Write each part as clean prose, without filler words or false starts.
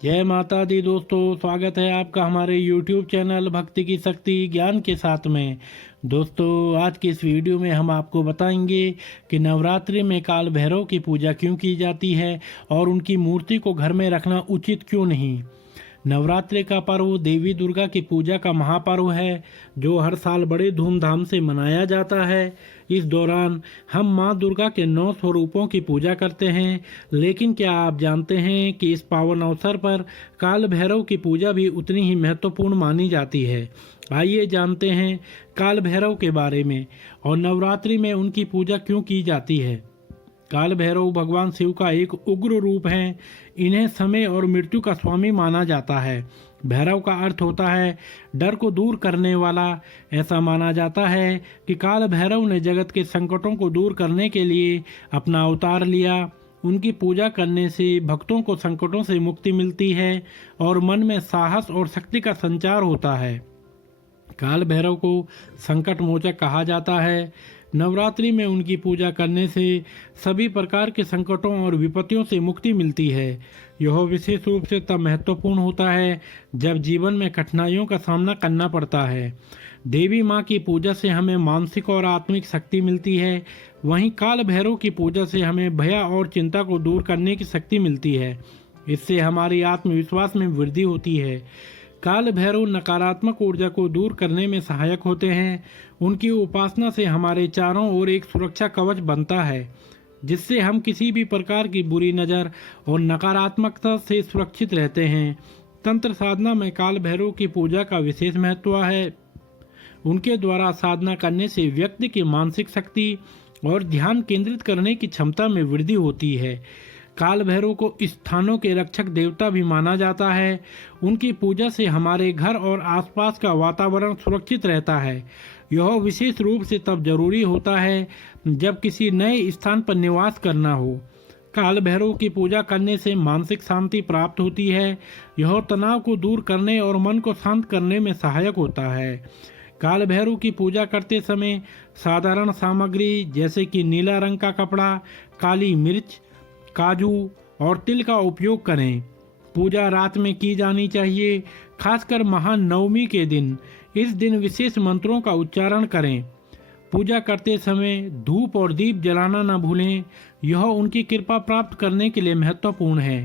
जय माता दी दोस्तों, स्वागत है आपका हमारे YouTube चैनल भक्ति की शक्ति ज्ञान के साथ में। दोस्तों, आज की इस वीडियो में हम आपको बताएंगे कि नवरात्रि में काल भैरव की पूजा क्यों की जाती है और उनकी मूर्ति को घर में रखना उचित क्यों नहीं। नवरात्रि का पर्व देवी दुर्गा की पूजा का महापर्व है जो हर साल बड़े धूमधाम से मनाया जाता है। इस दौरान हम मां दुर्गा के 9 स्वरूपों की पूजा करते हैं, लेकिन क्या आप जानते हैं कि इस पावन अवसर पर काल भैरव की पूजा भी उतनी ही महत्वपूर्ण मानी जाती है। आइए जानते हैं काल भैरव के बारे में और नवरात्रि में उनकी पूजा क्यों की जाती है। काल भैरव भगवान शिव का एक उग्र रूप है। इन्हें समय और मृत्यु का स्वामी माना जाता है। भैरव का अर्थ होता है डर को दूर करने वाला। ऐसा माना जाता है कि काल भैरव ने जगत के संकटों को दूर करने के लिए अपना अवतार लिया। उनकी पूजा करने से भक्तों को संकटों से मुक्ति मिलती है और मन में साहस और शक्ति का संचार होता है। काल भैरव को संकट मोचक कहा जाता है। नवरात्रि में उनकी पूजा करने से सभी प्रकार के संकटों और विपत्तियों से मुक्ति मिलती है। यह विशेष रूप से तब महत्वपूर्ण होता है जब जीवन में कठिनाइयों का सामना करना पड़ता है। देवी माँ की पूजा से हमें मानसिक और आत्मिक शक्ति मिलती है। वहीं काल भैरव की पूजा से हमें भय और चिंता को दूर करने की शक्ति मिलती है। इससे हमारी आत्मविश्वास में वृद्धि होती है। काल भैरव नकारात्मक ऊर्जा को दूर करने में सहायक होते हैं। उनकी उपासना से हमारे चारों ओर एक सुरक्षा कवच बनता है, जिससे हम किसी भी प्रकार की बुरी नज़र और नकारात्मकता से सुरक्षित रहते हैं। तंत्र साधना में काल भैरव की पूजा का विशेष महत्व है। उनके द्वारा साधना करने से व्यक्ति की मानसिक शक्ति और ध्यान केंद्रित करने की क्षमता में वृद्धि होती है। काल भैरव को स्थानों के रक्षक देवता भी माना जाता है। उनकी पूजा से हमारे घर और आसपास का वातावरण सुरक्षित रहता है। यह विशेष रूप से तब जरूरी होता है जब किसी नए स्थान पर निवास करना हो। काल भैरव की पूजा करने से मानसिक शांति प्राप्त होती है। यह तनाव को दूर करने और मन को शांत करने में सहायक होता है। काल भैरव की पूजा करते समय साधारण सामग्री जैसे कि नीला रंग का कपड़ा, काली मिर्च, काजू और तिल का उपयोग करें। पूजा रात में की जानी चाहिए, खासकर महानवमी के दिन। इस दिन विशेष मंत्रों का उच्चारण करें। पूजा करते समय धूप और दीप जलाना न भूलें। यह उनकी कृपा प्राप्त करने के लिए महत्वपूर्ण है।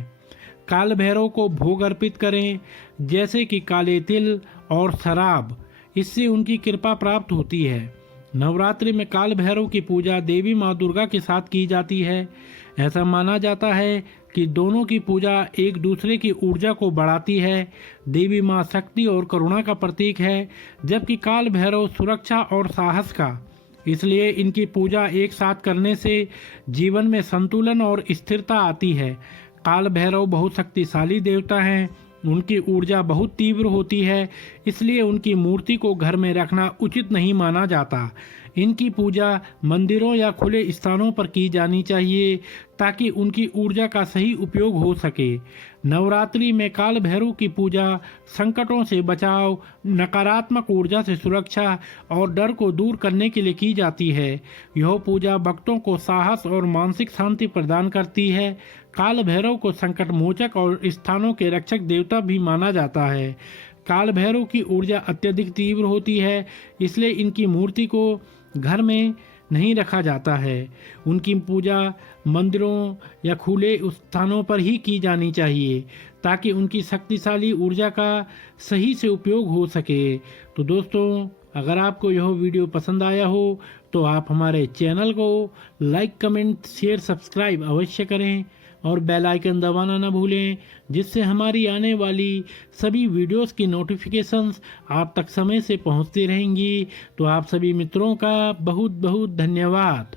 काल भैरव को भोग अर्पित करें, जैसे कि काले तिल और शराब। इससे उनकी कृपा प्राप्त होती है। नवरात्रि में काल भैरव की पूजा देवी माँ दुर्गा के साथ की जाती है। ऐसा माना जाता है कि दोनों की पूजा एक दूसरे की ऊर्जा को बढ़ाती है। देवी माँ शक्ति और करुणा का प्रतीक है, जबकि काल भैरव सुरक्षा और साहस का। इसलिए इनकी पूजा एक साथ करने से जीवन में संतुलन और स्थिरता आती है। काल भैरव बहुत शक्तिशाली देवता हैं। उनकी ऊर्जा बहुत तीव्र होती है, इसलिए उनकी मूर्ति को घर में रखना उचित नहीं माना जाता। इनकी पूजा मंदिरों या खुले स्थानों पर की जानी चाहिए ताकि उनकी ऊर्जा का सही उपयोग हो सके। नवरात्रि में काल भैरव की पूजा संकटों से बचाव, नकारात्मक ऊर्जा से सुरक्षा और डर को दूर करने के लिए की जाती है। यह पूजा भक्तों को साहस और मानसिक शांति प्रदान करती है। काल भैरव को संकट मोचक और स्थानों के रक्षक देवता भी माना जाता है। काल भैरव की ऊर्जा अत्यधिक तीव्र होती है, इसलिए इनकी मूर्ति को घर में नहीं रखा जाता है। उनकी पूजा मंदिरों या खुले स्थानों पर ही की जानी चाहिए ताकि उनकी शक्तिशाली ऊर्जा का सही से उपयोग हो सके। तो दोस्तों, अगर आपको यह वीडियो पसंद आया हो तो आप हमारे चैनल को लाइक, कमेंट, शेयर, सब्सक्राइब अवश्य करें और बेल आइकन दबाना न भूलें, जिससे हमारी आने वाली सभी वीडियोस की नोटिफिकेशंस आप तक समय से पहुंचती रहेंगी। तो आप सभी मित्रों का बहुत बहुत धन्यवाद।